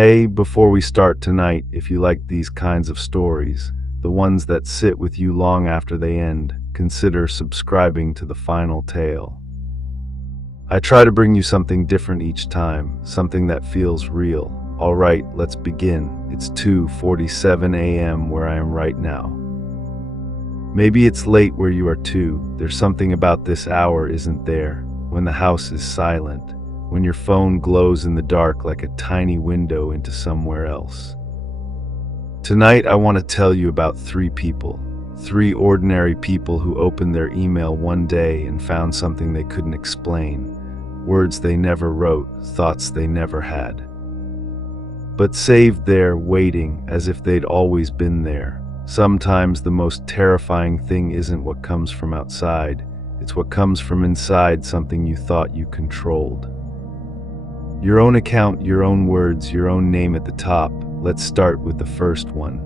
Hey, before we start tonight, if you like these kinds of stories, the ones that sit with you long after they end, consider subscribing to The Final Tale. I try to bring you something different each time, something that feels real. All right, let's begin. It's 2:47 a.m. where I am right now. Maybe it's late where you are too. There's something about this hour, isn't there? When the house is silent, when your phone glows in the dark like a tiny window into somewhere else. Tonight, I want to tell you about three people. Three ordinary people who opened their email one day and found something they couldn't explain. Words they never wrote, thoughts they never had. But saved there, waiting, as if they'd always been there. Sometimes the most terrifying thing isn't what comes from outside, it's what comes from inside something you thought you controlled. Your own account, your own words, your own name at the top. Let's start with the first one.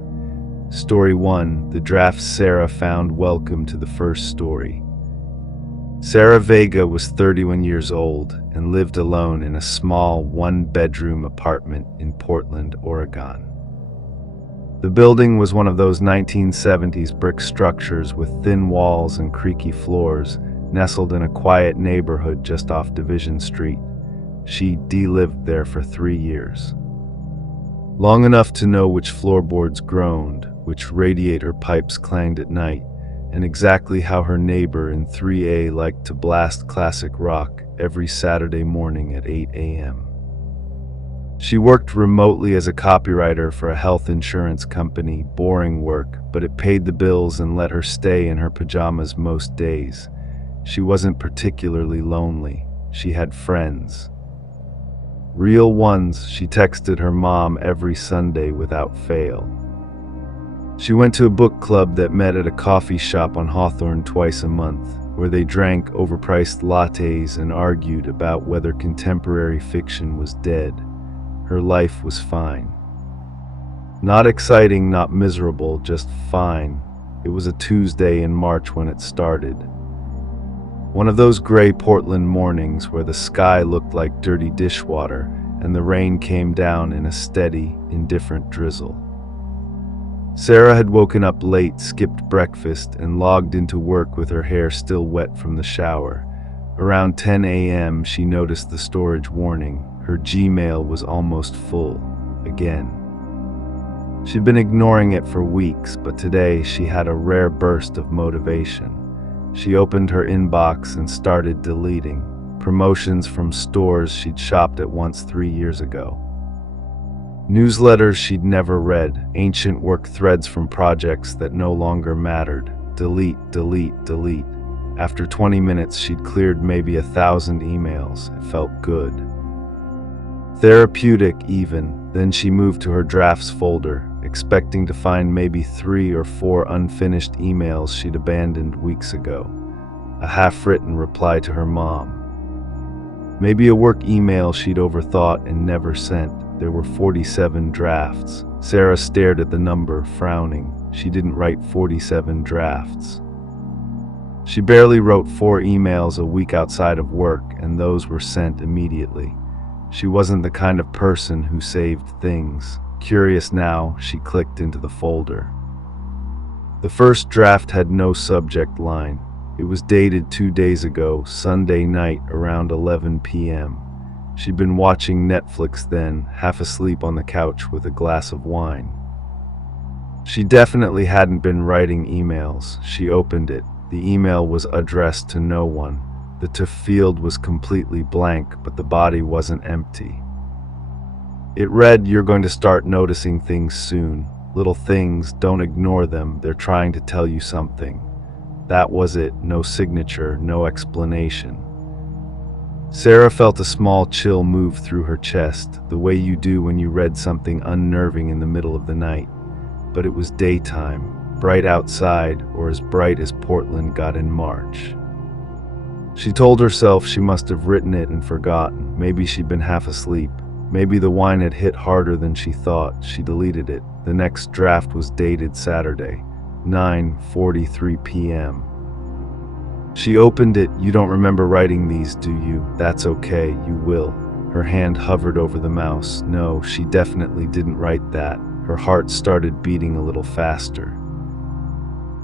Story 1, the draft Sarah found. Welcome to the first story. Sarah Vega was 31 years old and lived alone in a small one-bedroom apartment in Portland, Oregon. The building was one of those 1970s brick structures with thin walls and creaky floors, nestled in a quiet neighborhood just off Division Street. She lived there for 3 years. Long enough to know which floorboards groaned, which radiator pipes clanged at night, and exactly how her neighbor in 3A liked to blast classic rock every Saturday morning at 8 a.m. She worked remotely as a copywriter for a health insurance company, boring work, but it paid the bills and let her stay in her pajamas most days. She wasn't particularly lonely. She had friends. Real ones. She texted her mom every Sunday without fail. She went to a book club that met at a coffee shop on Hawthorne twice a month, where they drank overpriced lattes and argued about whether contemporary fiction was dead. Her life was fine. Not exciting, not miserable, just fine. It was a Tuesday in March when it started. One of those gray Portland mornings where the sky looked like dirty dishwater and the rain came down in a steady, indifferent drizzle. Sarah had woken up late, skipped breakfast, and logged into work with her hair still wet from the shower. Around 10 a.m., she noticed the storage warning. Her Gmail was almost full, again. She'd been ignoring it for weeks, but today she had a rare burst of motivation. She opened her inbox and started deleting promotions from stores she'd shopped at once 3 years ago. Newsletters she'd never read, ancient work threads from projects that no longer mattered. Delete, delete, delete. After 20 minutes, she'd cleared maybe 1,000 emails. It felt good. Therapeutic, even. Then she moved to her drafts folder, expecting to find maybe 3 or 4 unfinished emails she'd abandoned weeks ago. A half-written reply to her mom. Maybe a work email she'd overthought and never sent. There were 47 drafts. Sarah stared at the number, frowning. She didn't write 47 drafts. She barely wrote 4 emails a week outside of work, and those were sent immediately. She wasn't the kind of person who saved things. Curious now, she clicked into the folder. The first draft had no subject line. It was dated 2 days ago, Sunday night around 11 p.m. She'd been watching Netflix then, half asleep on the couch with a glass of wine. She definitely hadn't been writing emails. She opened it. The email was addressed to no one. The to field was completely blank, but the body wasn't empty. It read, "You're going to start noticing things soon. Little things, don't ignore them. They're trying to tell you something." That was it. No signature, no explanation. Sarah felt a small chill move through her chest, the way you do when you read something unnerving in the middle of the night. But it was daytime, bright outside, or as bright as Portland got in March. She told herself she must have written it and forgotten. Maybe she'd been half asleep. Maybe the wine had hit harder than she thought. She deleted it. The next draft was dated Saturday, 9:43 p.m. She opened it. "You don't remember writing these, do you? That's okay, you will." Her hand hovered over the mouse. No, she definitely didn't write that. Her heart started beating a little faster.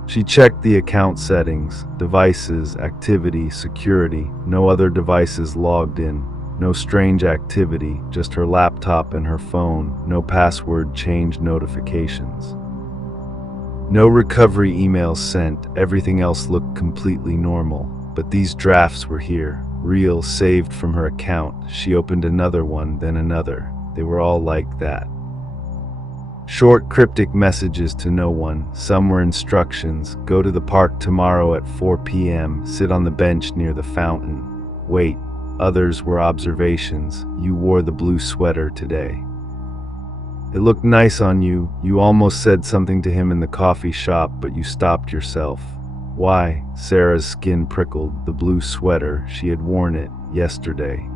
She checked the account settings, devices, activity, security. No other devices logged in. No strange activity, just her laptop and her phone. No password change notifications. No recovery emails sent. Everything else looked completely normal. But these drafts were here, real, saved from her account. She opened another one, then another. They were all like that. Short, cryptic messages to no one. Some were instructions. Go to the park tomorrow at 4 p.m. Sit on the bench near the fountain. Wait. Others were observations. You wore the blue sweater today. It looked nice on you. You almost said something to him in the coffee shop, but you stopped yourself. Why? Sarah's skin prickled. The blue sweater. She had worn it yesterday.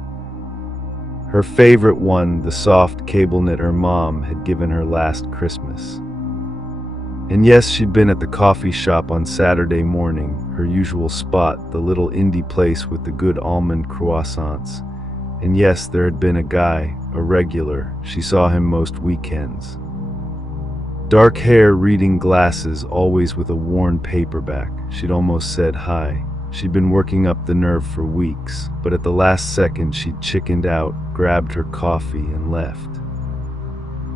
Her favorite one, the soft cable knit her mom had given her last Christmas. And yes, she'd been at the coffee shop on Saturday morning, her usual spot, the little indie place with the good almond croissants. And yes, there had been a guy, a regular. She saw him most weekends. Dark hair, reading glasses, always with a worn paperback. She'd almost said hi. She'd been working up the nerve for weeks, but at the last second she'd chickened out, grabbed her coffee, and left.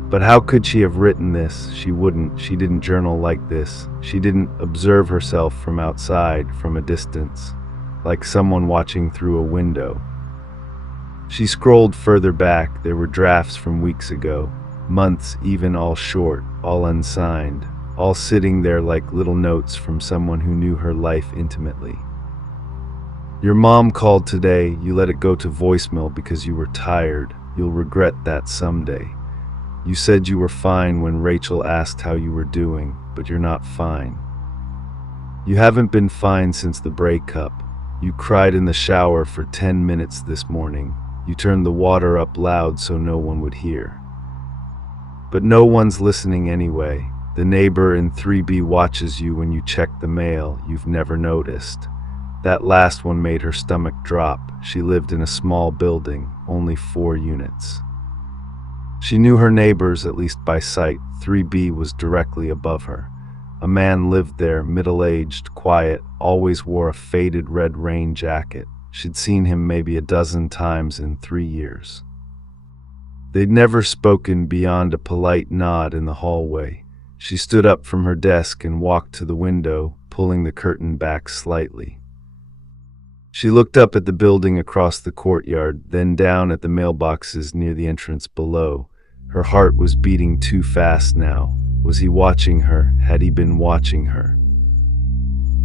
But how could she have written this? She wouldn't. She didn't journal like this. She didn't observe herself from outside, from a distance, like someone watching through a window. She scrolled further back. There were drafts from weeks ago, months even, all short, all unsigned, all sitting there like little notes from someone who knew her life intimately. Your mom called today. You let it go to voicemail because you were tired. You'll regret that someday. You said you were fine when Rachel asked how you were doing, but you're not fine. You haven't been fine since the breakup. You cried in the shower for 10 minutes this morning. You turned the water up loud so no one would hear. But no one's listening anyway. The neighbor in 3B watches you when you check the mail. You've never noticed. That last one made her stomach drop. She lived in a small building, only 4 units. She knew her neighbors, at least by sight. 3B was directly above her. A man lived there, middle-aged, quiet, always wore a faded red rain jacket. She'd seen him maybe a dozen times in 3 years. They'd never spoken beyond a polite nod in the hallway. She stood up from her desk and walked to the window, pulling the curtain back slightly. She looked up at the building across the courtyard, then down at the mailboxes near the entrance below. Her heart was beating too fast now. Was he watching her? Had he been watching her?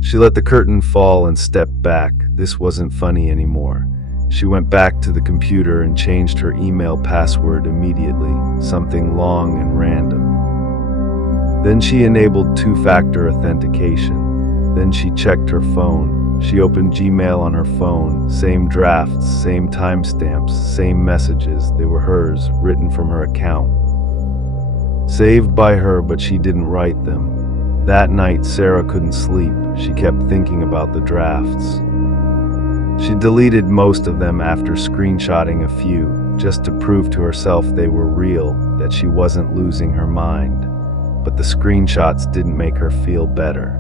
She let the curtain fall and stepped back. This wasn't funny anymore. She went back to the computer and changed her email password immediately, something long and random. Then she enabled 2-factor authentication. Then she checked her phone. She opened Gmail on her phone. Same drafts, same timestamps, same messages. They were hers, written from her account. Saved by her, but she didn't write them. That night, Sarah couldn't sleep. She kept thinking about the drafts. She deleted most of them after screenshotting a few, just to prove to herself they were real, that she wasn't losing her mind. But the screenshots didn't make her feel better.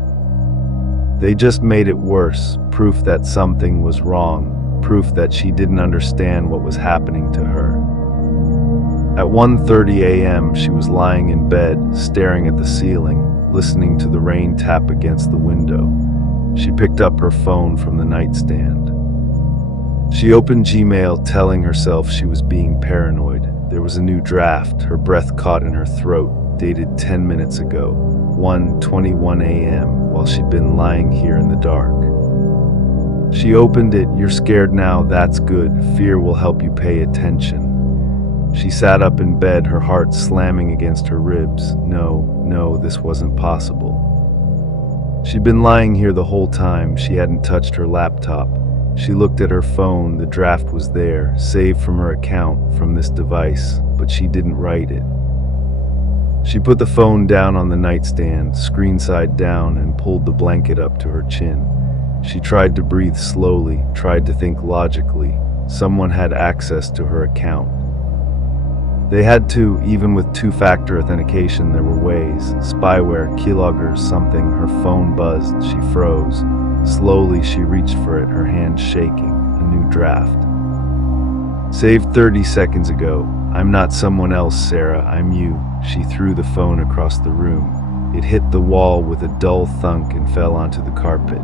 They just made it worse, proof that something was wrong, proof that she didn't understand what was happening to her. At 1:30 a.m., she was lying in bed, staring at the ceiling, listening to the rain tap against the window. She picked up her phone from the nightstand. She opened Gmail, telling herself she was being paranoid. There was a new draft, her breath caught in her throat, dated 10 minutes ago, 1:21 a.m., while she'd been lying here in the dark. She opened it. You're scared now, that's good. Fear will help you pay attention. She sat up in bed, her heart slamming against her ribs. No, this wasn't possible. She'd been lying here the whole time. She hadn't touched her laptop. She looked at her phone. The draft was there, saved from her account, from this device, but she didn't write it. She put the phone down on the nightstand, screen side down, and pulled the blanket up to her chin. She tried to breathe slowly, tried to think logically. Someone had access to her account. They had to, even with two-factor authentication. There were ways. Spyware, keyloggers, something. Her phone buzzed. She froze. Slowly, she reached for it, her hand shaking. A new draft. Saved 30 seconds ago. I'm not someone else, Sarah. I'm you. She threw the phone across the room. It hit the wall with a dull thunk and fell onto the carpet.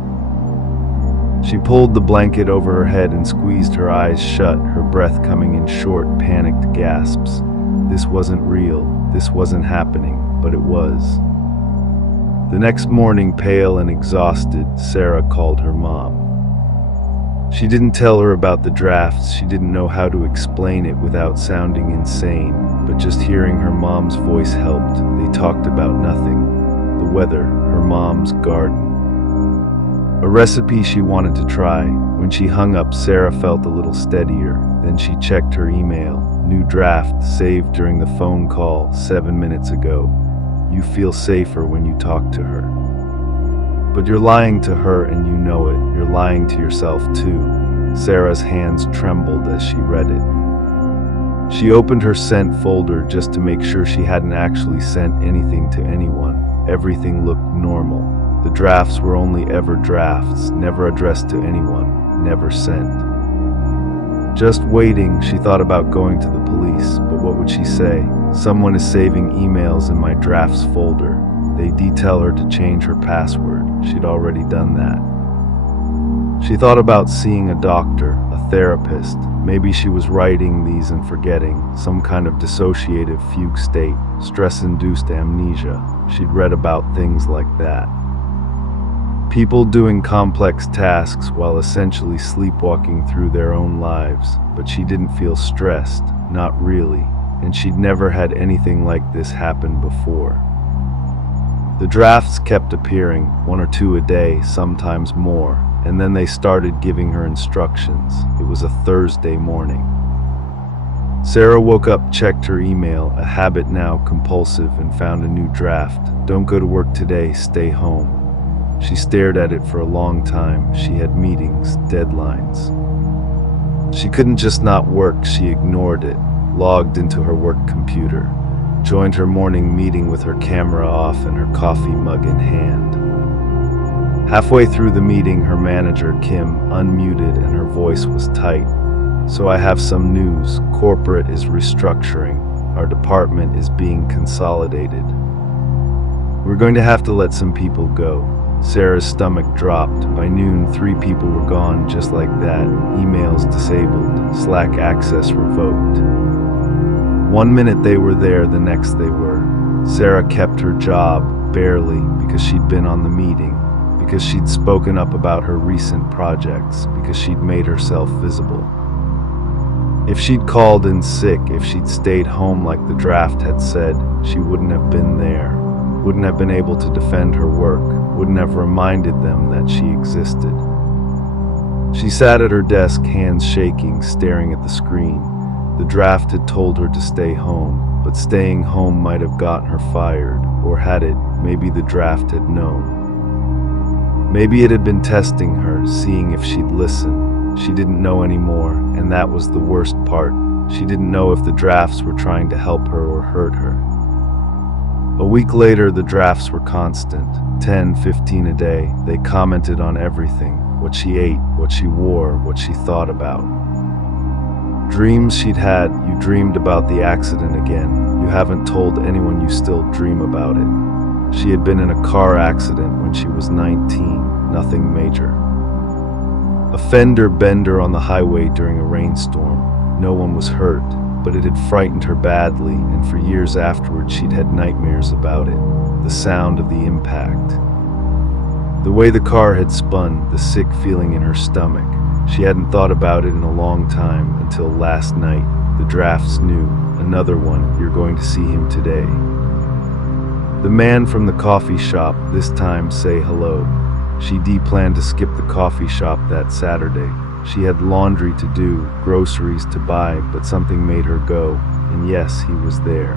She pulled the blanket over her head and squeezed her eyes shut, her breath coming in short, panicked gasps. This wasn't real. This wasn't happening, but it was. The next morning, pale and exhausted, Sarah called her mom. She didn't tell her about the drafts. She didn't know how to explain it without sounding insane, but just hearing her mom's voice helped. They talked about nothing. The weather, her mom's garden. A recipe she wanted to try. When she hung up, Sarah felt a little steadier. Then she checked her email. New draft, saved during the phone call 7 minutes ago. You feel safer when you talk to her. But you're lying to her and you know it. You're lying to yourself too. Sarah's hands trembled as she read it. She opened her sent folder just to make sure she hadn't actually sent anything to anyone. Everything looked normal. The drafts were only ever drafts, never addressed to anyone, never sent. Just waiting, she thought about going to the police, but what would she say? Someone is saving emails in my drafts folder. They detail her to change her password. She'd already done that. She thought about seeing a doctor, a therapist. Maybe she was writing these and forgetting, some kind of dissociative fugue state, stress-induced amnesia. She'd read about things like that. People doing complex tasks while essentially sleepwalking through their own lives, but she didn't feel stressed, not really, and she'd never had anything like this happen before. The drafts kept appearing, 1 or 2 a day, sometimes more, and then they started giving her instructions. It was a Thursday morning. Sarah woke up, checked her email, a habit now compulsive, and found a new draft. Don't go to work today, stay home. She stared at it for a long time. She had meetings, deadlines. She couldn't just not work, she ignored it, logged into her work computer, joined her morning meeting with her camera off and her coffee mug in hand. Halfway through the meeting, her manager, Kim, unmuted and her voice was tight. So I have some news. Corporate is restructuring. Our department is being consolidated. We're going to have to let some people go. Sarah's stomach dropped. By noon, 3 people were gone just like that. Emails disabled, Slack access revoked. 1 minute they were there, the next they were. Sarah kept her job, barely, because she'd been on the meeting, because she'd spoken up about her recent projects, because she'd made herself visible. If she'd called in sick, if she'd stayed home like the draft had said, she wouldn't have been there, wouldn't have been able to defend her work, wouldn't have reminded them that she existed. She sat at her desk, hands shaking, staring at the screen. The draft had told her to stay home, but staying home might have gotten her fired, or had it, maybe the draft had known. Maybe it had been testing her, seeing if she'd listen. She didn't know anymore, and that was the worst part. She didn't know if the drafts were trying to help her or hurt her. A week later, the drafts were constant, 10, 15 a day. They commented on everything, what she ate, what she wore, what she thought about. Dreams she'd had. You dreamed about the accident again. You haven't told anyone, you still dream about it. She had been in a car accident when she was 19, nothing major. A fender bender on the highway during a rainstorm. No one was hurt, but it had frightened her badly, and for years afterward she'd had nightmares about it. The sound of the impact. The way the car had spun, the sick feeling in her stomach. She hadn't thought about it in a long time, until last night. The drafts knew. Another one, you're going to see him today. The man from the coffee shop, this time say hello. She planned to skip the coffee shop that Saturday. She had laundry to do, groceries to buy, but something made her go, and yes, he was there.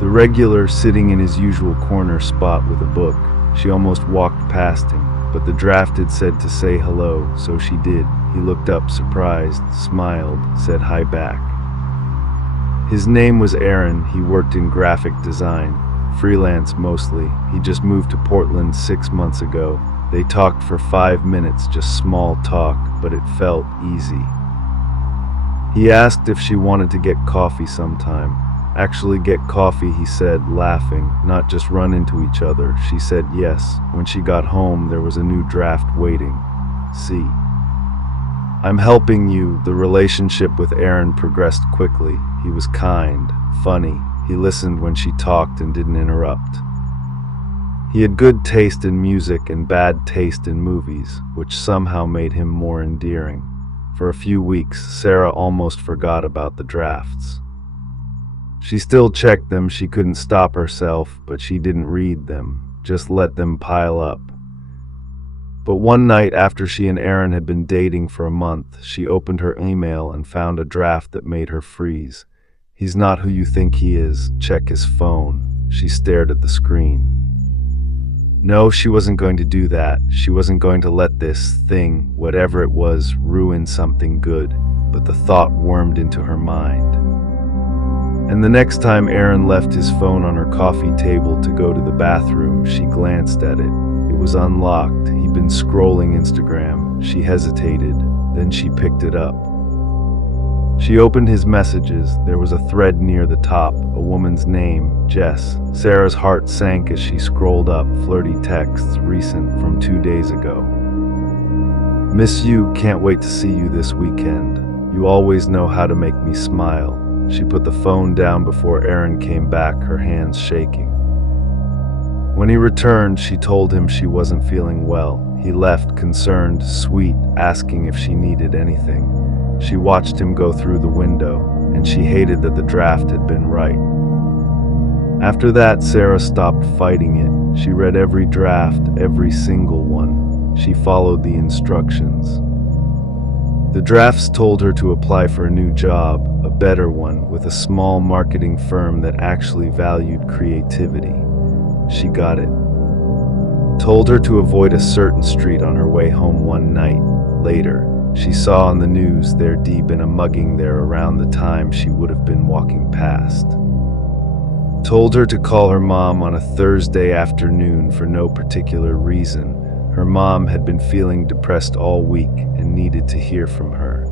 The regular, sitting in his usual corner spot with a book. She almost walked past him. but the draft had said to say hello, so she did. He looked up, surprised, smiled, said hi back. His name was Aaron. He worked in graphic design, freelance mostly. He just moved to Portland 6 months ago. They talked for 5 minutes, just small talk, but it felt easy. He asked if she wanted to get coffee sometime. Actually get coffee, he said, laughing, not just run into each other. She said yes. When she got home, there was a new draft waiting. See. I'm helping you. The relationship with Aaron progressed quickly. He was kind, funny. He listened when she talked and didn't interrupt. He had good taste in music and bad taste in movies, which somehow made him more endearing. For a few weeks, Sarah almost forgot about the drafts. She still checked them. She couldn't stop herself, but she didn't read them, just let them pile up. But one night after she and Aaron had been dating for a month, she opened her email and found a draft that made her freeze. He's not who you think he is. Check his phone. She stared at the screen. No, she wasn't going to do that. She wasn't going to let this thing, whatever it was, ruin something good. But the thought wormed into her mind. And the next time Aaron left his phone on her coffee table to go to the bathroom, she glanced at it. It was unlocked. He'd been scrolling Instagram. She hesitated, then she picked it up. She opened his messages. There was a thread near the top, a woman's name, Jess. Sarah's heart sank as she scrolled up, flirty texts, recent, from 2 days ago. Miss you, can't wait to see you this weekend. You always know how to make me smile. She put the phone down before Aaron came back, her hands shaking. When he returned, she told him she wasn't feeling well. He left, concerned, sweet, asking if she needed anything. She watched him go through the window, and she hated that the draft had been right. After that, Sarah stopped fighting it. She read every draft, every single one. She followed the instructions. The drafts told her to apply for a new job, a better one, with a small marketing firm that actually valued creativity. She got it. Told her to avoid a certain street on her way home one night. Later, she saw on the news they're deep in a mugging there around the time she would have been walking past. Told her to call her mom on a Thursday afternoon for no particular reason. Her mom had been feeling depressed all week and needed to hear from her.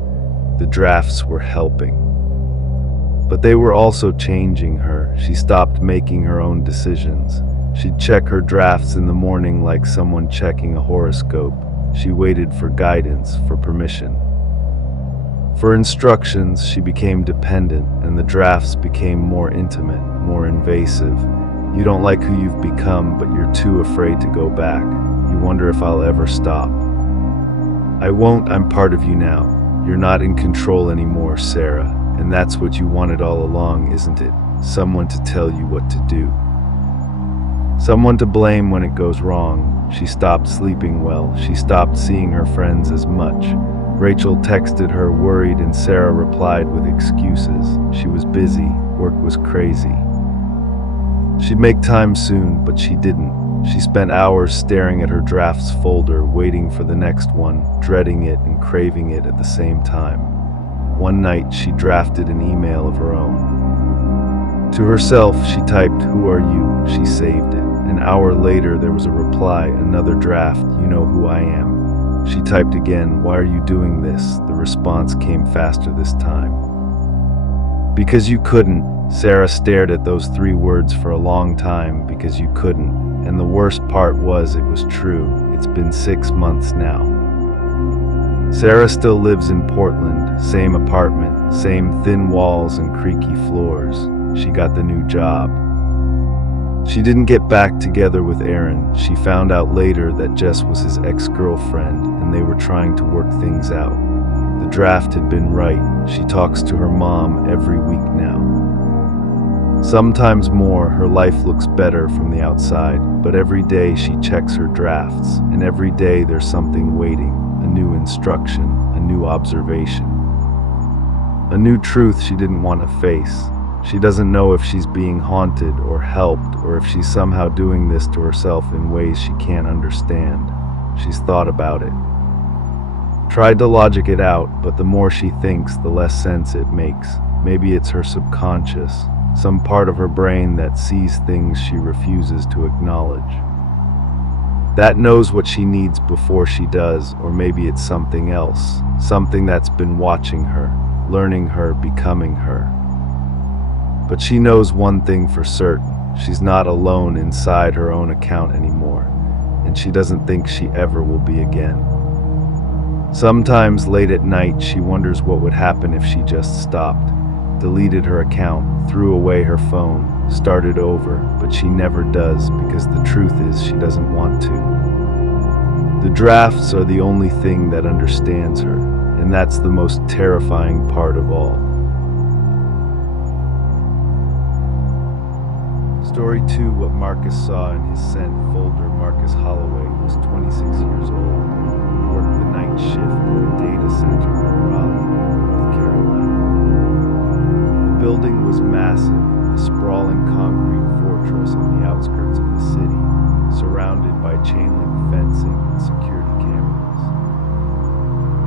The drafts were helping. But they were also changing her. She stopped making her own decisions. She'd check her drafts in the morning like someone checking a horoscope. She waited for guidance, for permission. For instructions, she became dependent, and the drafts became more intimate, more invasive. You don't like who you've become, but you're too afraid to go back. You wonder if I'll ever stop. I won't. I'm part of you now. You're not in control anymore, Sarah. And that's what you wanted all along, isn't it? Someone to tell you what to do. Someone to blame when it goes wrong. She stopped sleeping well. She stopped seeing her friends as much. Rachel texted her, worried, and Sarah replied with excuses. She was busy. Work was crazy. She'd make time soon, but she didn't. She spent hours staring at her drafts folder, waiting for the next one, dreading it and craving it at the same time. One night, she drafted an email of her own. To herself, she typed, "Who are you?" She saved it. An hour later, there was a reply, another draft, "You know who I am." She typed again, "Why are you doing this?" The response came faster this time. "Because you couldn't." Sarah stared at those 3 words for a long time. Because you couldn't. And the worst part was it was true. It's been 6 months now. Sarah still lives in Portland, same apartment, same thin walls and creaky floors. She got the new job. She didn't get back together with Aaron. She found out later that Jess was his ex-girlfriend, and they were trying to work things out. The draft had been right. She talks to her mom every week now. Sometimes more. Her life looks better from the outside, but every day she checks her drafts, and every day there's something waiting, a new instruction, a new observation, a new truth she didn't want to face. She doesn't know if she's being haunted or helped, or if she's somehow doing this to herself in ways she can't understand. She's thought about it. Tried to logic it out, but the more she thinks, the less sense it makes. Maybe it's her subconscious, some part of her brain that sees things she refuses to acknowledge. That knows what she needs before she does, or maybe it's something else, something that's been watching her, learning her, becoming her. But she knows one thing for certain: she's not alone inside her own account anymore, and she doesn't think she ever will be again. Sometimes late at night, she wonders what would happen if she just stopped, deleted her account, threw away her phone, started over, but she never does because the truth is she doesn't want to. The drafts are the only thing that understands her, and that's the most terrifying part of all. Story 2: What Marcus saw in his sent folder. Marcus Holloway was 26 years old. He worked the night shift at a data center in Raleigh, North Carolina. The building was massive, a sprawling concrete fortress on the outskirts of the city, surrounded by chain-link fencing and security cameras.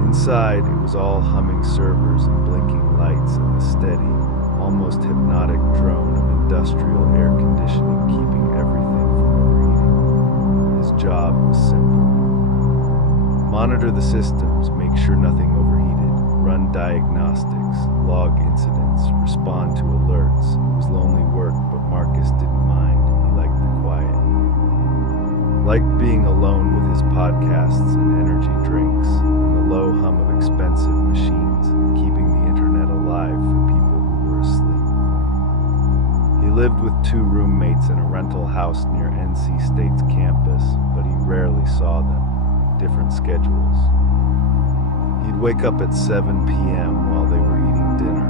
Inside, it was all humming servers and blinking lights and a steady, almost hypnotic drone of industrial air conditioning keeping everything from overheating. His job was simple: monitor the systems, make sure nothing overheated, run diagnostics, log incidents, respond to alerts. It was lonely work, but Marcus didn't mind. He liked the quiet. Liked being alone with his podcasts and energy drinks, and the low hum of expensive machines, keeping the internet alive for people who were asleep. He lived with 2 roommates in a rental house near NC State's campus, but he rarely saw them. Different schedules. He'd wake up at 7 p.m. while they were eating dinner,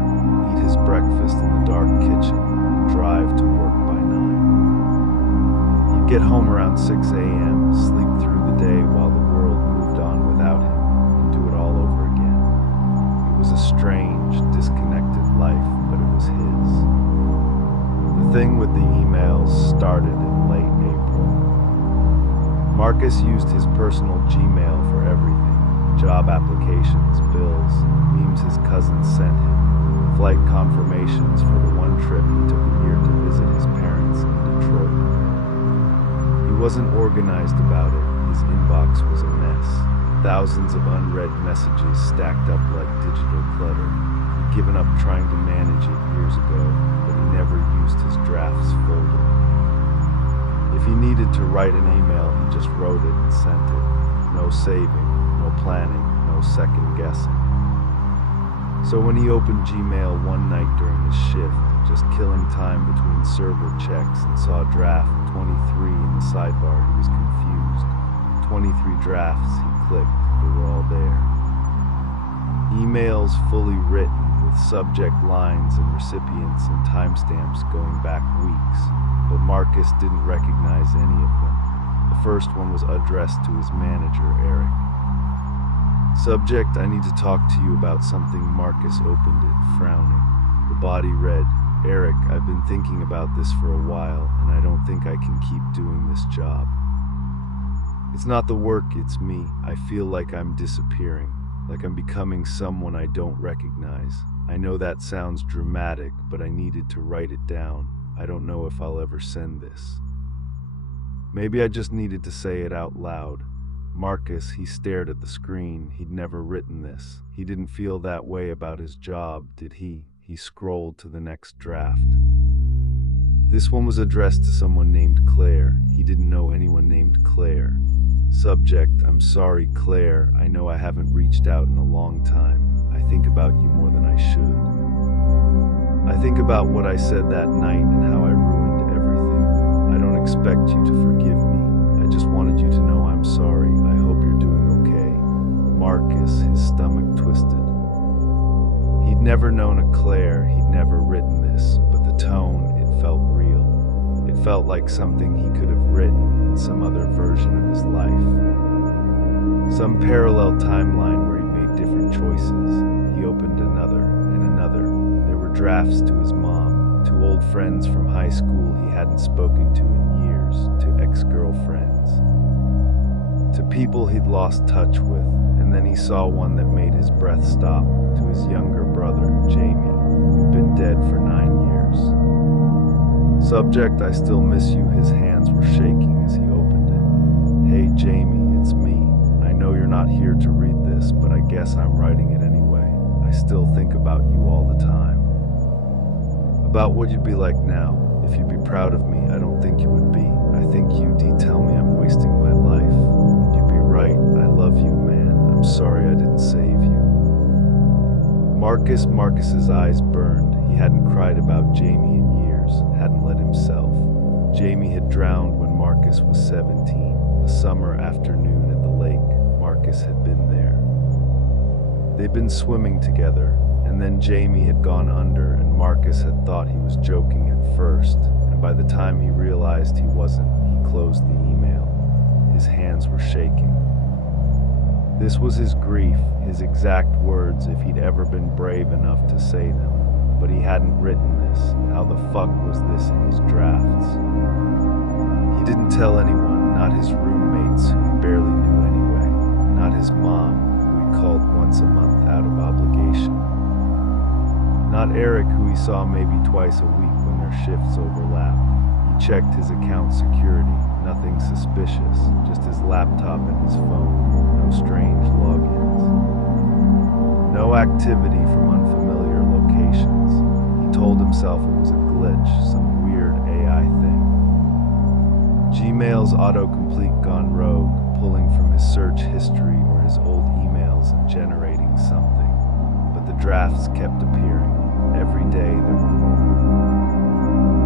eat his breakfast in the dark kitchen, and drive to work by 9. He'd get home around 6 a.m., sleep through the day while the world moved on without him, and do it all over again. It was a strange, disconnected life, but it was his. The thing with the emails started in late April. Marcus used his personal Gmail for everything: job applications, bills, memes his cousins sent him, flight confirmations for the one trip he took a year to visit his parents in Detroit. He wasn't organized about it. His inbox was a mess. Thousands of unread messages stacked up like digital clutter. He'd given up trying to manage it years ago, but he never used his drafts folder. If he needed to write an email, he just wrote it and sent it. No saving, no planning, no second guessing. So when he opened Gmail one night during his shift, just killing time between server checks, and saw draft 23 in the sidebar, he was confused. 23 drafts, he clicked, they were all there. Emails fully written, with subject lines and recipients and timestamps going back weeks, but Marcus didn't recognize any of them. The first one was addressed to his manager, Eric. Subject: I need to talk to you about something. Marcus opened it, frowning. The body read: Eric, I've been thinking about this for a while, and I don't think I can keep doing this job. It's not the work, it's me. I feel like I'm disappearing, like I'm becoming someone I don't recognize. I know that sounds dramatic, but I needed to write it down. I don't know if I'll ever send this. Maybe I just needed to say it out loud. Marcus, he stared at the screen. He'd never written this. He didn't feel that way about his job, did he? He scrolled to the next draft. This one was addressed to someone named Claire. He didn't know anyone named Claire. Subject: I'm sorry, Claire. I know I haven't reached out in a long time. I think about you more than I should. I think about what I said that night and how I ruined everything. I don't expect you to forgive me. I just wanted you to know I'm sorry. I hope you're doing okay. Marcus, his stomach twisted. He'd never known a Claire. He'd never written this, but the tone, it felt real. It felt like something he could have written in some other version of his life. Some parallel timeline where he made different choices. He opened another and another. There were drafts to his mom, to old friends from high school he hadn't spoken to in years, to ex-girlfriends. to people he'd lost touch with, and then he saw one that made his breath stop, to his younger brother, Jamie, who'd been dead for 9 years. Subject, I still miss you. His hands were shaking as he opened it. Hey Jamie, it's me. I know you're not here to read this, but I guess I'm writing it anyway. I still think about you all the time. About what you'd be like now. If you'd be proud of me, I don't think you would be. I think you'd tell me I'm wasting my life. And you'd be right. I love you, man. I'm sorry I didn't save you. Marcus's eyes burned. He hadn't cried about Jamie in years, hadn't let himself. Jamie had drowned when Marcus was 17. A summer afternoon at the lake, Marcus had been there. They'd been swimming together, and then Jamie had gone under, and Marcus had thought he was joking at first, and by the time he realized he wasn't, he closed the email. His hands were shaking. This was his grief, his exact words if he'd ever been brave enough to say them. But he hadn't written this. How the fuck was this in his drafts? He didn't tell anyone, not his roommates, who he barely knew anyway, not his mom, who he called once a month out of obligation. Not Eric, who he saw maybe twice a week when their shifts overlapped. He checked his account security, nothing suspicious, just his laptop and his phone, no strange logins. No activity from unfamiliar locations. He told himself it was a glitch, some weird AI thing. Gmail's autocomplete gone rogue, pulling from his search history or his old emails and generating something. But the drafts kept appearing. Every day there were more.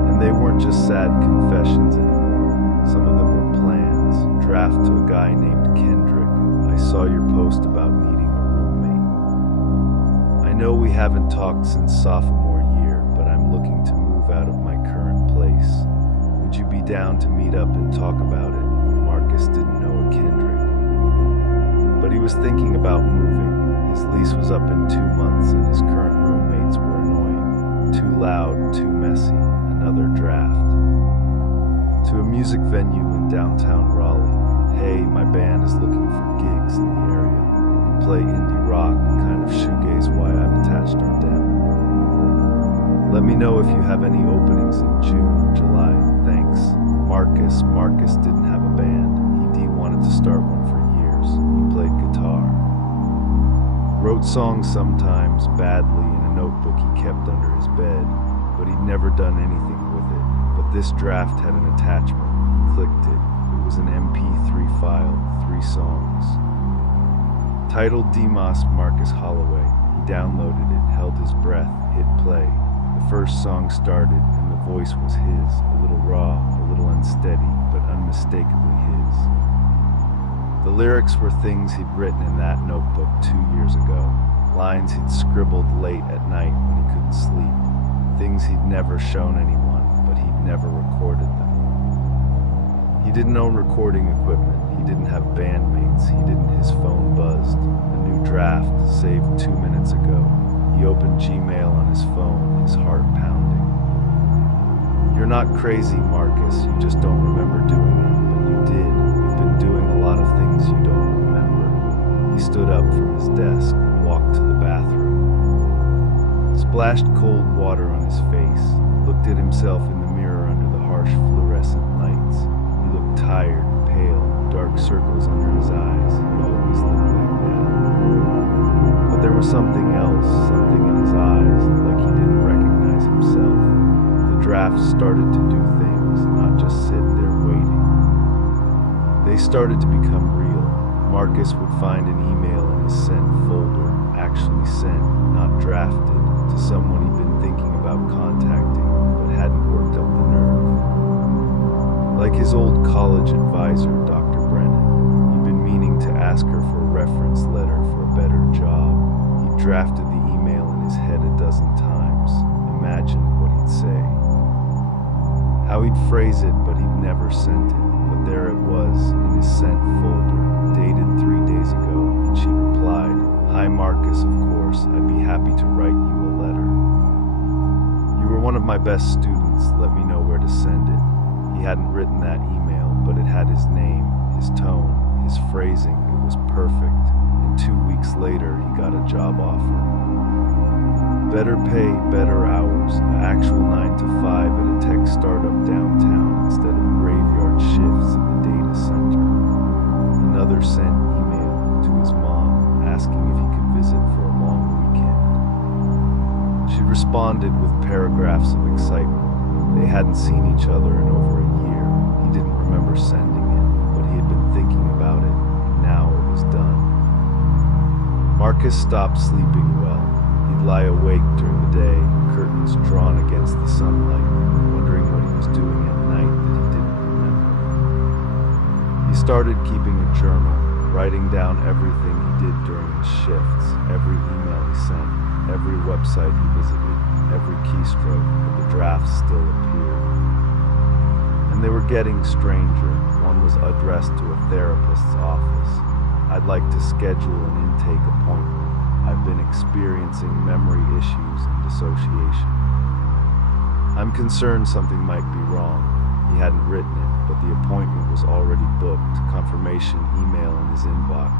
And they weren't just sad confessions anymore. Some of them were plans. Draft to a guy named Kendrick. I saw your post about needing a roommate. I know we haven't talked since sophomore year, but I'm looking to move out of my current place. Would you be down to meet up and talk about it? Marcus didn't know a Kendrick. But he was thinking about moving. His lease was up in 2 months and his current roommates were annoying. Too loud, too messy. Another draft. To a music venue in downtown Raleigh. Hey, my band is looking for gigs in the area. We play indie rock, kind of shoegaze, why I've attached our demo. Let me know if you have any openings in June or July. Thanks. Marcus didn't have a band. He wanted to start one for years. He played guitar. Wrote songs sometimes, badly, in a notebook he kept under his bed, but he'd never done anything with it. But this draft had an attachment. He clicked it. It was an MP3 file, 3 songs. Titled Demas Marcus Holloway. He downloaded it, held his breath, hit play. The first song started, and the voice was his, a little raw, a little unsteady, but unmistakably his. The lyrics were things he'd written in that notebook 2 years ago, lines he'd scribbled late at night when he couldn't sleep, things he'd never shown anyone, but he'd never recorded them. He didn't own recording equipment, he didn't have bandmates, his phone buzzed. A new draft, saved 2 minutes ago. He opened Gmail on his phone, his heart pounding. You're not crazy, Marcus, you just don't remember doing it, but you did. You've been doing a lot of things you don't remember. He stood up from his desk, walked to the bathroom, splashed cold water on his face, looked at himself in the mirror under the harsh fluorescent lights. He looked tired, pale, dark circles under his eyes. He always looked like that. But there was something else, something in his eyes, like he didn't recognize himself. The draft started to do things, not just sit there waiting. They started to become real. Marcus would find an email in his sent folder, actually sent, not drafted, to someone he'd been thinking about contacting, but hadn't worked up the nerve. Like his old college advisor, Dr. Brennan, he'd been meaning to ask her for a reference letter for a better job. He drafted the email in his head a dozen times, imagined what he'd say, how he'd phrase it, but he'd never sent it. But there it was, in his sent folder, dated 3 days ago, and she replied, "Hi Marcus, of course, I'd be happy to write you a letter. You were one of my best students, let me know where to send it." He hadn't written that email, but it had his name, his tone, his phrasing, it was perfect, and 2 weeks later he got a job offer. Better pay, better hours, an actual 9 to 5 at a tech startup downtown instead of graveyard shifts at the data center. Another sent email to his mom asking if he could visit for a long weekend. She responded with paragraphs of excitement. They hadn't seen each other in over a year. He didn't remember sending it, but he had been thinking about it, and now it was done. Marcus stopped sleeping well. He'd lie awake during the day, curtains drawn against the sunlight, wondering what he was doing at night that he didn't remember. He started keeping a journal, writing down everything he did during his shifts, every email he sent, every website he visited, every keystroke, but the drafts still appeared. And they were getting stranger. One was addressed to a therapist's office. I'd like to schedule an intake appointment. I've been experiencing memory issues and dissociation. I'm concerned something might be wrong. He hadn't written it, but the appointment was already booked. Confirmation email in his inbox.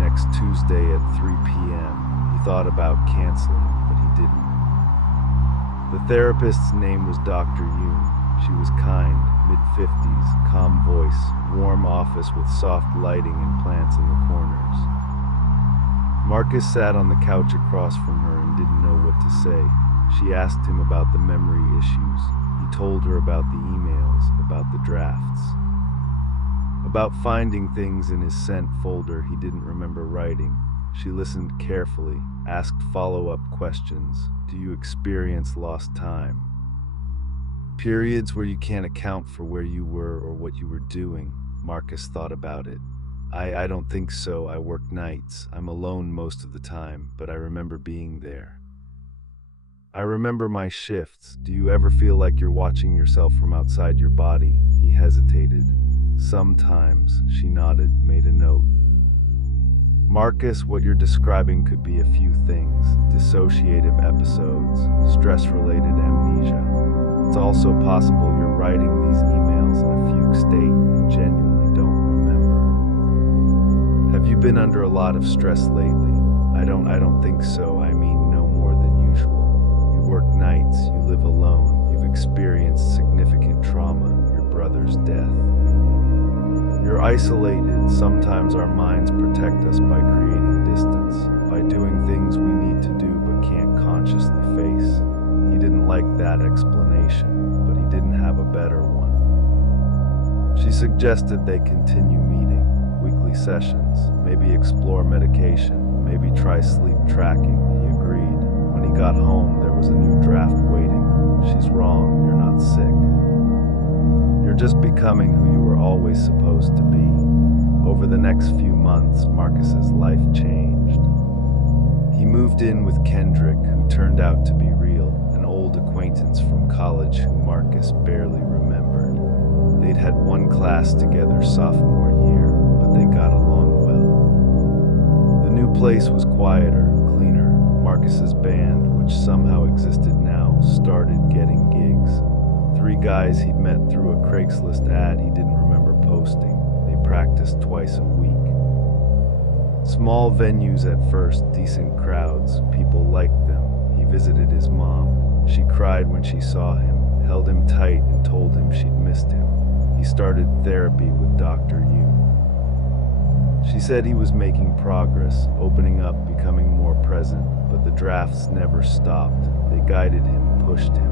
Next Tuesday at 3 p.m. He thought about canceling, but he didn't. The therapist's name was Dr. Yoon. She was kind, mid-50s, calm voice, warm office with soft lighting and plants in the corners. Marcus sat on the couch across from her and didn't know what to say. She asked him about the memory issues. He told her about the emails, about the drafts, about finding things in his sent folder he didn't remember writing. She listened carefully, asked follow-up questions. Do you experience lost time? Periods where you can't account for where you were or what you were doing? Marcus thought about it. I don't think so. I work nights. I'm alone most of the time, but I remember being there. I remember my shifts. Do you ever feel like you're watching yourself from outside your body? He hesitated. Sometimes, she nodded, made a note. Marcus, what you're describing could be a few things. Dissociative episodes, stress-related amnesia. It's also possible you're writing these emails in a fugue state and genuinely don't remember. Have you been under a lot of stress lately? I don't think so. I mean, no more than usual. You work nights, you live alone, you've experienced significant trauma, your brother's death. You're isolated. Sometimes our minds protect us by creating distance, by doing things we need to do but can't consciously face. He didn't like that explanation, but he didn't have a better one. She suggested they continue meeting, weekly sessions, maybe explore medication, maybe try sleep tracking. He agreed. When he got home, there was a new draft waiting. She's wrong, you're not sick. You're just becoming who you were always supposed to be. Over the next few months, Marcus's life changed. He moved in with Kendrick, who turned out to be real, an old acquaintance from college who Marcus barely remembered. They'd had one class together sophomore year, but they got along well. The new place was quieter, cleaner. Marcus's band, which somehow existed now, started getting gigs. 3 guys he'd met through a Craigslist ad he didn't remember posting. They practiced twice a week. Small venues at first, decent crowds, people liked them. He visited his mom. She cried when she saw him, held him tight and told him she'd missed him. He started therapy with Dr. Yoon. She said he was making progress, opening up, becoming more present, but the drafts never stopped. They guided him, pushed him,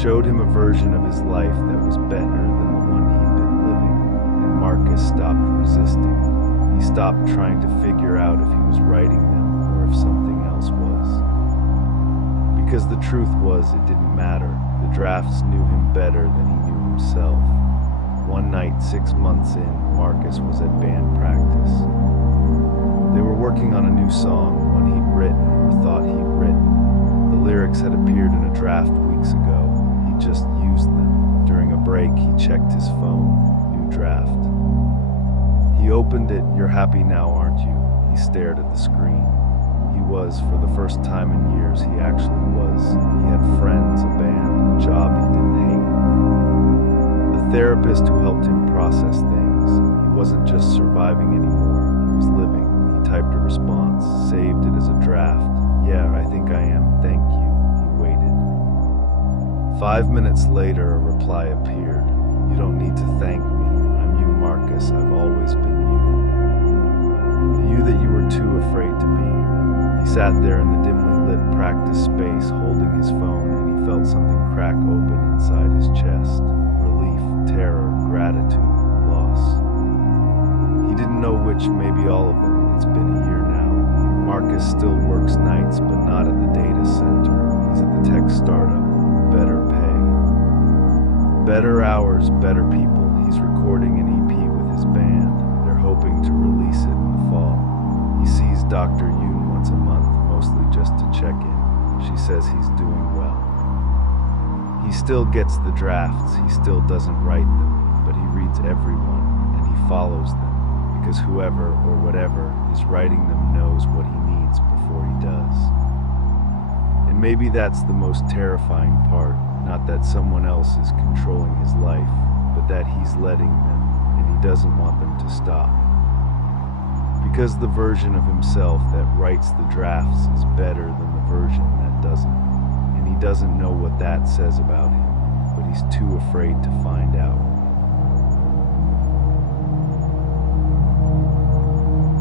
showed him a version of his life that was better than the one he'd been living, and Marcus stopped resisting. He stopped trying to figure out if he was writing them or if something else was. Because the truth was, it didn't matter. The drafts knew him better than he knew himself. One night, 6 months in, Marcus was at band practice. They were working on a new song, one he'd written or thought he'd written. The lyrics had appeared in a draft weeks ago. He just used them. During a break, he checked his phone. New draft. He opened it. You're happy now, aren't you? He stared at the screen. He was, for the first time in years, he actually was. He had friends, a band, a job he didn't hate. A therapist who helped him process things. He wasn't just surviving anymore, he was living. He typed a response, saved it as a draft. Yeah, I think I am, thank you. He waited. 5 minutes later, a reply appeared. You don't need to thank me. I'm you, Marcus. I've always been you. The you that you were too afraid to be. He sat there in the dimly lit practice space, holding his phone, and he felt something crack open inside his chest. Relief, terror, gratitude, loss. He didn't know which, maybe all of them. It's been a year now. Marcus still works nights, but not at the data center. He's at the tech startup. Better pay. Better hours, better people. He's recording an EP with his band. They're hoping to release it in the fall. He sees Dr. Yoon once a month, mostly just to check in. She says he's doing well. He still gets the drafts, he still doesn't write them, but he reads everyone, and he follows them, because whoever or whatever is writing them knows what he needs before he does. And maybe that's the most terrifying part, not that someone else is controlling his life, but that he's letting them, and he doesn't want them to stop. Because the version of himself that writes the drafts is better than the version that doesn't. And he doesn't know what that says about him, but he's too afraid to find out.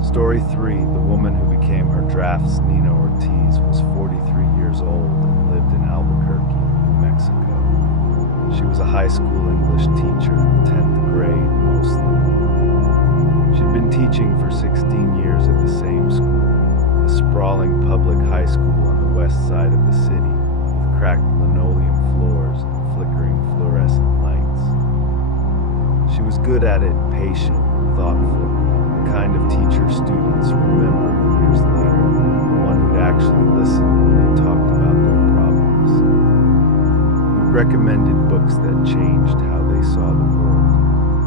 Story 3, the woman who became her drafts, Nina Ortiz, was 43 years old and lived in Albuquerque, New Mexico. She was a high school English teacher, 10th grade mostly. She'd been teaching for 16 years at the same school, a sprawling public high school on the west side of the city, with cracked linoleum floors and flickering fluorescent lights. She was good at it, patient, thoughtful, the kind of teacher students remember years later, the one who'd actually listen when they talked about their problems. Who recommended books that changed how they saw the world.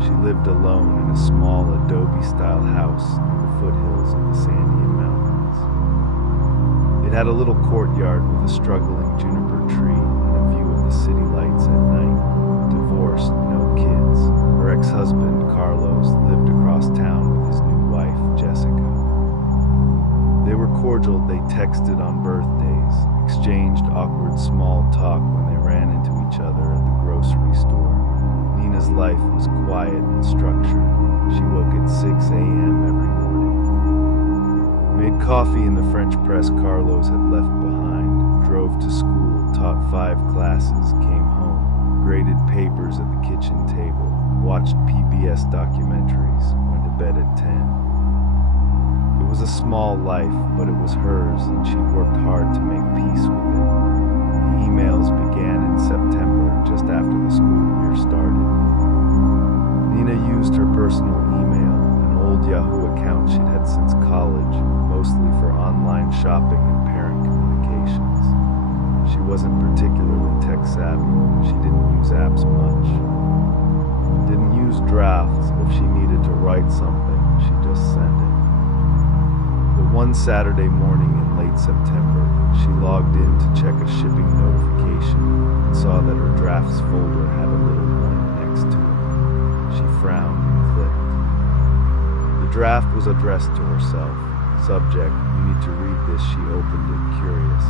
She lived alone in a small adobe-style house near the foothills of the Sandian Mountains. It had a little courtyard with a struggling juniper tree and a view of the city lights at night. Divorced, no kids. Her ex-husband, Carlos, lived across town with his new wife, Jessica. They were cordial, they texted on birthdays, exchanged awkward small talk when they ran into each other at the grocery store. Nina's life was quiet and structured. She woke at 6 a.m. every morning. Made coffee in the French press Carlos had left behind, drove to school, taught 5 classes, came home, graded papers at the kitchen table, watched PBS documentaries, went to bed at 10. It was a small life, but it was hers, and she'd worked hard to make peace with it. The emails began in September, just after the school year started. Nina used her personal email, an old Yahoo account she'd had since college, mostly for online shopping and parent communications. She wasn't particularly tech-savvy. She didn't use apps much. Didn't use drafts. If she needed to write something, she just sent it. But one Saturday morning in late September, she logged in to check a shipping notification and saw that her drafts folder had a little one next to it. She frowned and clicked. The draft was addressed to herself. Subject, you need to read this. She opened it, curious.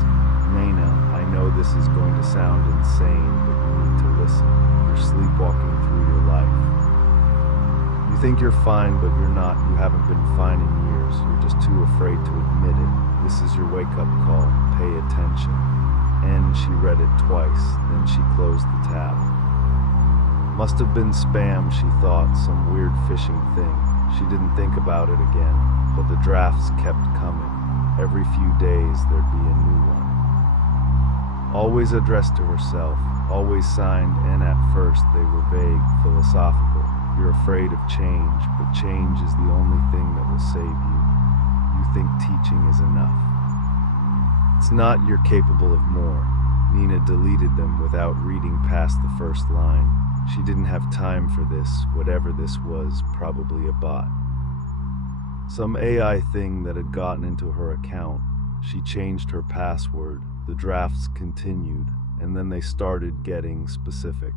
Nina, I know this is going to sound insane, but you need to listen. You're sleepwalking through your life. You think you're fine, but you're not. You haven't been fine in years. You're just too afraid to admit it. This is your wake-up call. Pay attention. And she read it twice, then she closed the tab. Must have been spam, she thought, some weird phishing thing. She didn't think about it again, but the drafts kept coming. Every few days there'd be a new one. Always addressed to herself, always signed, and at first they were vague, philosophical. You're afraid of change, but change is the only thing that will save you. You think teaching is enough. It's not you're capable of more. Nina deleted them without reading past the first line. She didn't have time for this, whatever this was, probably a bot. Some AI thing that had gotten into her account. She changed her password, the drafts continued, and then they started getting specific.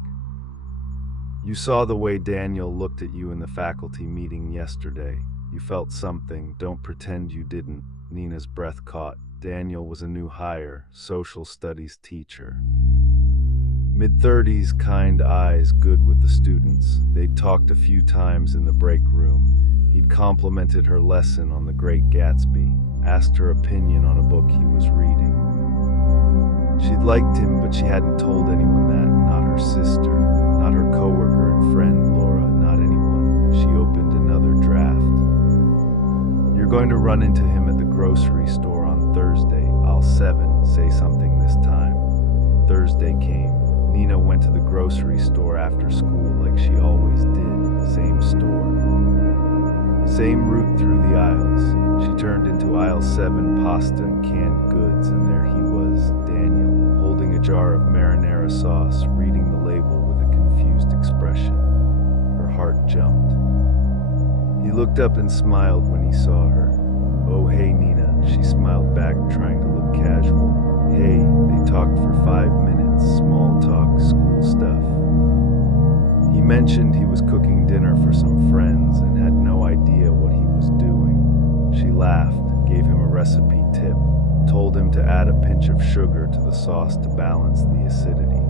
You saw the way Daniel looked at you in the faculty meeting yesterday. You felt something. Don't pretend you didn't. Nina's breath caught. Daniel was a new hire, social studies teacher. Mid-30s, kind eyes, good with the students. They'd talked a few times in the break room. He'd complimented her lesson on The Great Gatsby, asked her opinion on a book he was reading. She'd liked him, but she hadn't told anyone that, not her sister, not her coworker and friend Laura, not anyone. She opened another draft. You're going to run into him at the grocery store on Thursday. I'll 7, say something this time. Thursday came. Nina went to the grocery store after school like she always did. Same store. Same route through the aisles. She turned into aisle 7, pasta and canned goods, and there he was, Daniel, holding a jar of marinara sauce, reading the label with a confused expression. Her heart jumped. He looked up and smiled when he saw her. Oh, hey, Nina, she smiled back, trying to look casual. Hey, they talked for 5 minutes, small talk, school stuff. He mentioned he was cooking dinner for some friends and had no idea what he was doing. She laughed, gave him a recipe tip, told him to add a pinch of sugar to the sauce to balance the acidity.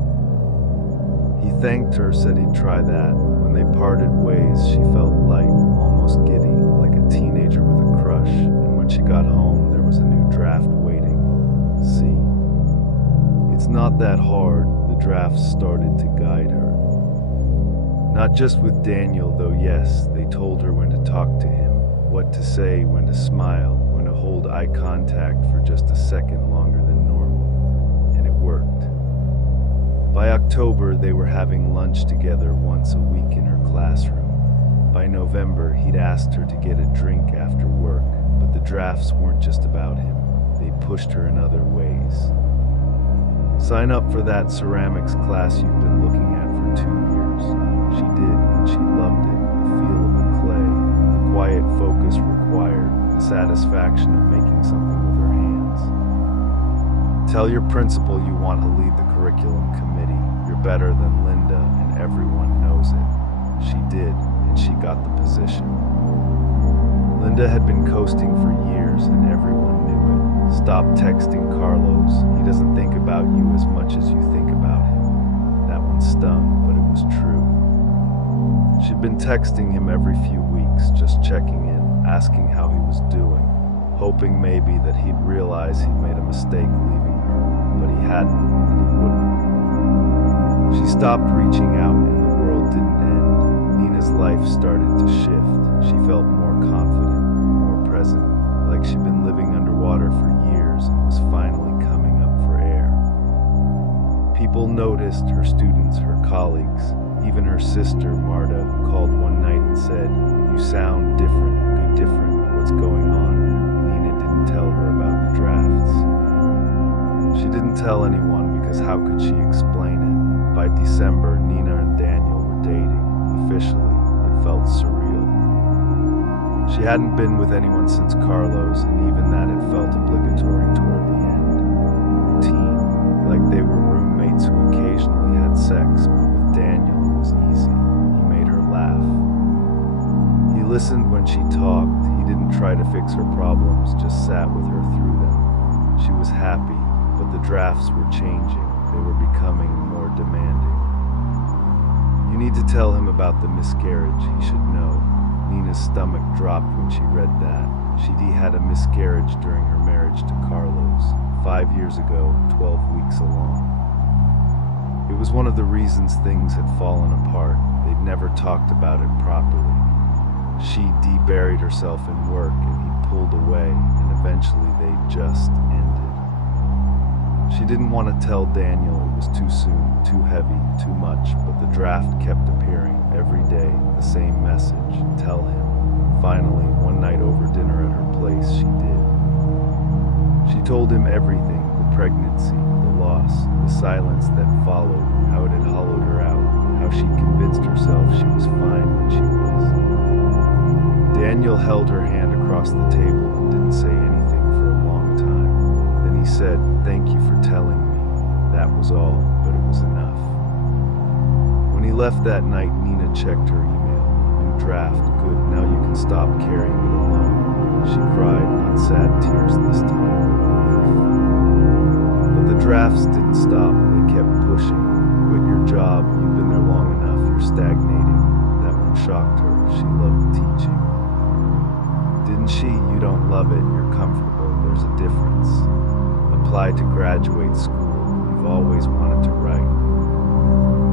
He thanked her, said he'd try that. When they parted ways, she felt light, almost giddy, like a teenager with a crush, and when she got home, there was a new draft waiting. See? It's not that hard, the draft started to guide her. Not just with Daniel, though, yes, they told her when to talk to him, what to say, when to smile, when to hold eye contact for just a second longer than normal. And it worked. By October, they were having lunch together once a week in her classroom. By November, he'd asked her to get a drink after work, but the drafts weren't just about him. They pushed her in other ways. Sign up for that ceramics class you've been looking at for 2 years. She did, and she loved it. The feel of the clay, the quiet focus required, the satisfaction of making something with her hands. Tell your principal you want to lead the curriculum committee. You're better than Linda, and everyone knows it. She did, and she got the position. Linda had been coasting for years, and everyone knew it. Stop texting Carlos. He doesn't think about you as much as you think about him. That one stung, but it was true. She'd been texting him every few weeks, just checking in, asking how he was doing, hoping maybe that he'd realize he'd made a mistake leaving her, but he hadn't, and he wouldn't. She stopped reaching out, and the world didn't end. Nina's life started to shift. She felt more confident, more present, like she'd been living underwater for years and was finally coming up for air. People noticed, her students, her colleagues, even her sister, Marta, who called one night and said, "You sound different, good different, what's going on?" Nina didn't tell her about the drafts. She didn't tell anyone because how could she explain it? By December, Nina and Daniel were dating. Officially, it felt surreal. She hadn't been with anyone since Carlos, and even that had felt obligatory toward the end. Routine, like they were roommates who occasionally had sex, but with Daniel it was easy. He made her laugh. He listened when she talked. He didn't try to fix her problems, just sat with her through them. She was happy, but the drafts were changing. They were becoming more demanding. You need to tell him about the miscarriage. He should know. Nina's stomach dropped when she read that. She'd had a miscarriage during her marriage to Carlos. 5 years ago, 12 weeks along. It was one of the reasons things had fallen apart. They'd never talked about it properly. She de-buried herself in work, and he pulled away, and eventually they just ended. She didn't want to tell Daniel. It was too soon, too heavy, too much, but the draft kept appearing every day, the same message, tell him. Finally, one night over dinner at her place, she did. She told him everything, the pregnancy, the loss, the silence that followed, how it had hollowed her out, how she convinced herself she was fine when she was. Daniel held her hand across the table and didn't say anything for a long time. Then he said, "Thank you for telling me." That was all, but it was enough. When he left that night, Nina checked her email. New draft, good, now you can stop carrying it alone. She cried, not sad tears this time, relief. But the drafts didn't stop, they kept pushing. Quit your job, you've been there long enough, you're stagnating. That one shocked her, she loved teaching. Didn't she? You don't love it, you're comfortable, there's a difference. Apply to graduate school, you've always wanted to write.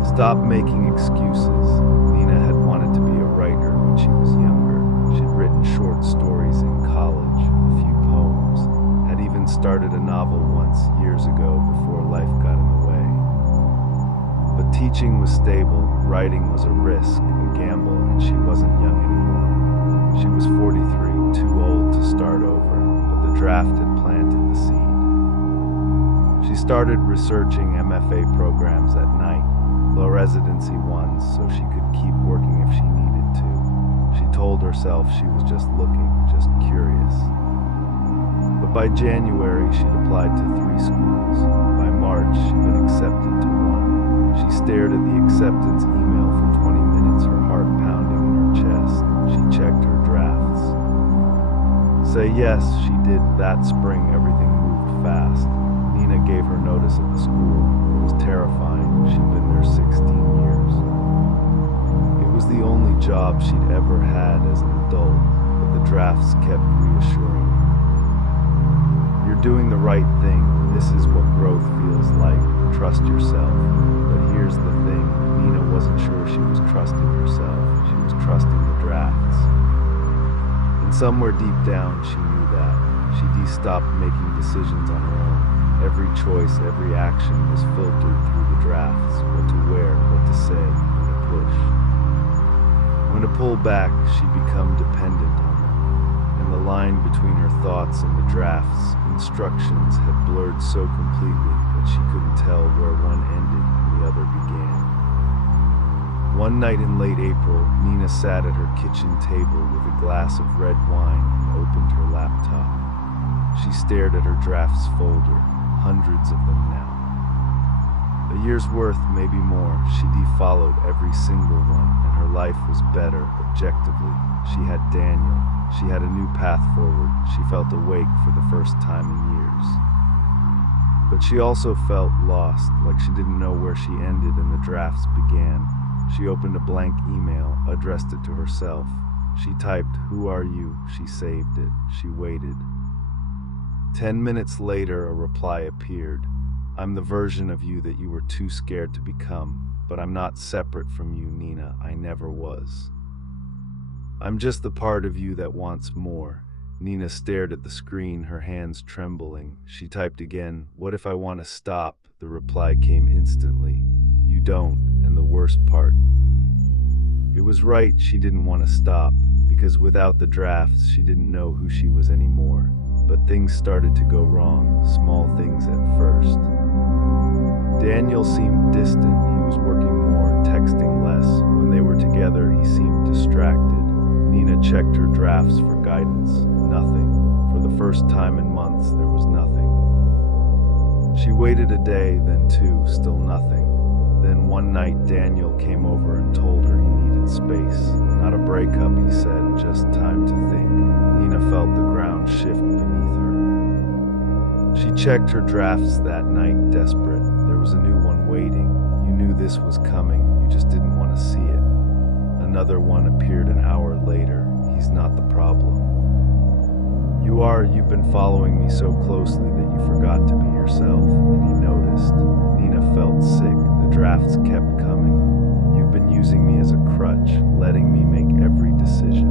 Stop making excuses. Nina had wanted to be a writer when she was younger. She'd written short stories in college, a few poems, had even started a novel once years ago before life got in the way. But teaching was stable, writing was a risk, a gamble, and she wasn't young anymore. She was 43, too old to start over, but the draft had planted the seed. She started researching MFA programs at night, low residency ones, so she could keep working if she needed to. She told herself she was just looking, just curious. But by January, she'd applied to 3 schools. By March, she'd been accepted to 1. She stared at the acceptance email for 20 minutes, her heart pounding in her chest. She checked her drafts. Say yes, she did. That spring, everything moved fast. Nina gave her notice at the school. It was terrifying. She'd been there 16 years. It was the only job she'd ever had as an adult, but the drafts kept reassuring her. You're doing the right thing. This is what growth feels like. Trust yourself. But here's the thing. Nina wasn't sure she was trusting herself. She was trusting the drafts. And somewhere deep down, she knew that. She'd stopped making decisions on her own. Every choice, every action was filtered through the drafts. What to wear, what to say, when to push. When to pull back, she'd become dependent on them. And the line between her thoughts and the drafts' instructions had blurred so completely that she couldn't tell where one ended and the other began. One night in late April, Nina sat at her kitchen table with a glass of red wine and opened her laptop. She stared at her drafts folder, hundreds of them now. A year's worth, maybe more. She followed every single one, and her life was better, objectively. She had Daniel. She had a new path forward. She felt awake for the first time in years. But she also felt lost, like she didn't know where she ended and the drafts began. She opened a blank email, addressed it to herself. She typed, "Who are you?" She saved it. She waited. 10 minutes later, a reply appeared. "I'm the version of you that you were too scared to become, but I'm not separate from you, Nina. I never was. I'm just the part of you that wants more." Nina stared at the screen, her hands trembling. She typed again, "What if I want to stop?" The reply came instantly. "You don't, and the worst part." It was right, she didn't want to stop, because without the drafts, she didn't know who she was anymore. But things started to go wrong, small things at first. Daniel seemed distant. He was working more, texting less. When they were together, he seemed distracted. Nina checked her drafts for guidance. Nothing. For the first time in months, there was nothing. She waited a day, then 2, still nothing. Then one night, Daniel came over and told her he needed space. Not a breakup, he said, just time to think. Nina felt the ground shift beneath her. She checked her drafts that night, desperate. There was a new one waiting. You knew this was coming, you just didn't want to see it. Another one appeared an hour later. He's not the problem. You've been following me so closely that you forgot to be yourself, and he noticed. Nina felt sick. The drafts kept coming. You've been using me as a crutch, letting me make every decision.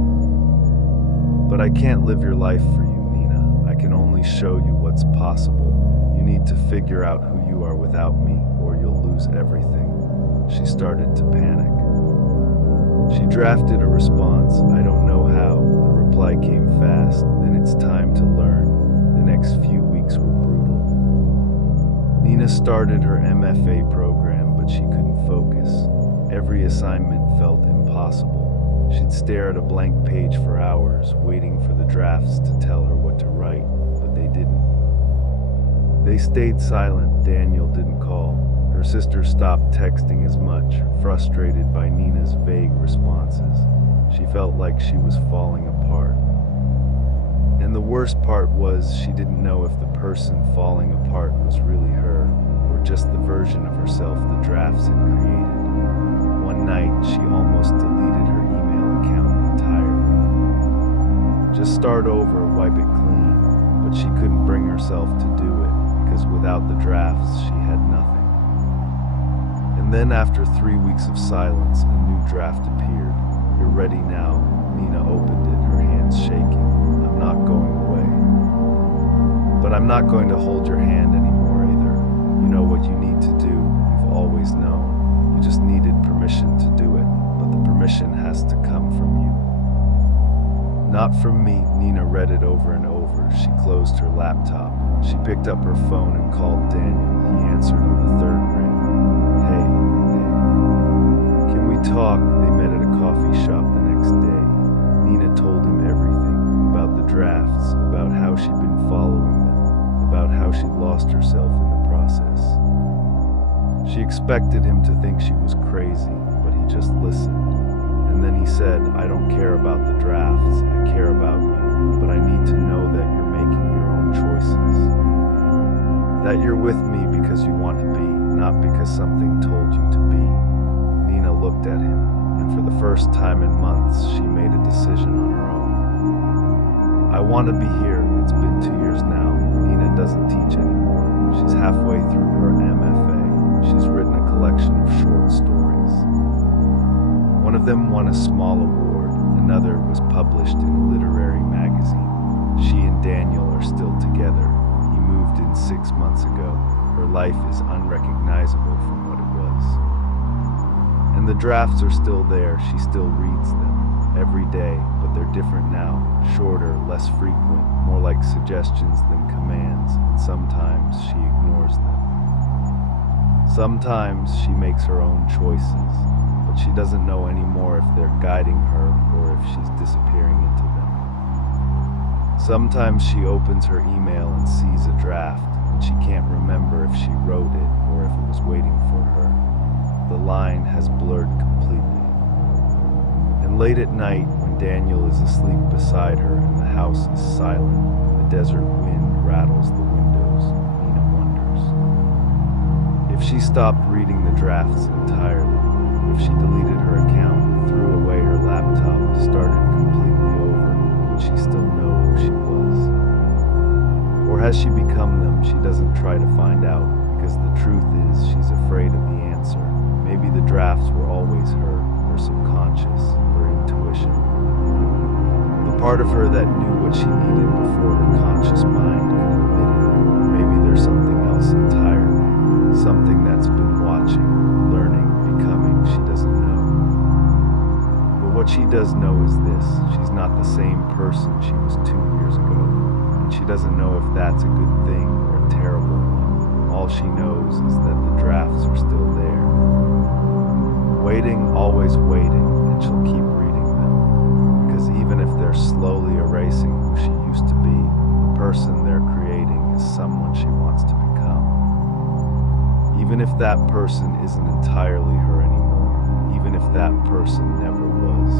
But I can't live your life for you, Nina. I can only show you what's possible. You need to figure out who you are without me, or you'll lose everything. She started to panic. She drafted a response. I don't know how. The reply came fast. Then it's time to learn. The next few weeks were brutal. Nina started her MFA program, but she couldn't focus. Every assignment felt impossible. She'd stare at a blank page for hours, waiting for the drafts to tell her what to write, but they didn't. They stayed silent. Daniel didn't call. Her Her sister stopped texting as much, frustrated by Nina's vague responses. She felt like she was falling apart. And the worst part was she didn't know if the person falling apart was really her, or just the version of herself the drafts had created. One night, she almost deleted her email account entirely. Just start over, wipe it clean, but she couldn't bring herself to do it, because without the drafts, she had nothing. And then after 3 weeks of silence, a new draft appeared. You're ready now. Nina opened it, her hands shaking. I'm not going away. But I'm not going to hold your hand anymore either. You know what you need to do. You've always known. You just needed permission to do it, but the permission has to come from you. Not from me. Nina read it over and over. She closed her laptop. She picked up her phone and called Daniel. He answered on the third ring. Hey. Can we talk? They met at a coffee shop the next day. Nina told him everything about the drafts, about how she'd been following them, about how she'd lost herself in the process. She expected him to think she was crazy, but he just listened. And then he said, I don't care about the drafts, I care about you, but I need to know that you're making your own choices. That you're with me because you want to be, not because something told you to be. Nina looked at him, and for the first time in months, she made a decision on her own. I want to be here. It's been 2 years now. Nina doesn't teach anymore. She's halfway through her MFA. She's written a collection of short stories. One of them won a small award. Another was published in a literary magazine. She and Daniel are still together. He moved in 6 months ago. Her life is unrecognizable from what it was. And the drafts are still there. She still reads them every day, but they're different now, shorter, less frequent, more like suggestions than commands, and sometimes she ignores them. Sometimes she makes her own choices, but she doesn't know anymore if they're guiding her or if she's disappearing into them. Sometimes she opens her email and sees a draft, and she can't remember if she wrote it or if it was waiting for her. The line has blurred completely. And late at night, when Daniel is asleep beside her and the house is silent, and the desert wind rattles the windows, Nina wonders. If she stopped reading the drafts entirely, if she deleted her account, threw away her laptop, started completely over, would she still know who she was? Or has she become them? She doesn't try to find out, because the truth is she's afraid of the answer. Maybe the drafts were always her subconscious, her intuition. The part of her that knew what she needed before her conscious mind could admit it. Maybe there's something else entirely, something that's been watching, learning, becoming, she doesn't know. But what she does know is this: she's not the same person she was 2 years ago, and she doesn't know if that's a good thing or a terrible one. All she knows is that the drafts are still there. Waiting, always waiting, and she'll keep reading them. Because even if they're slowly erasing who she used to be, the person they're creating is someone she wants to become. Even if that person isn't entirely her anymore, even if that person never was.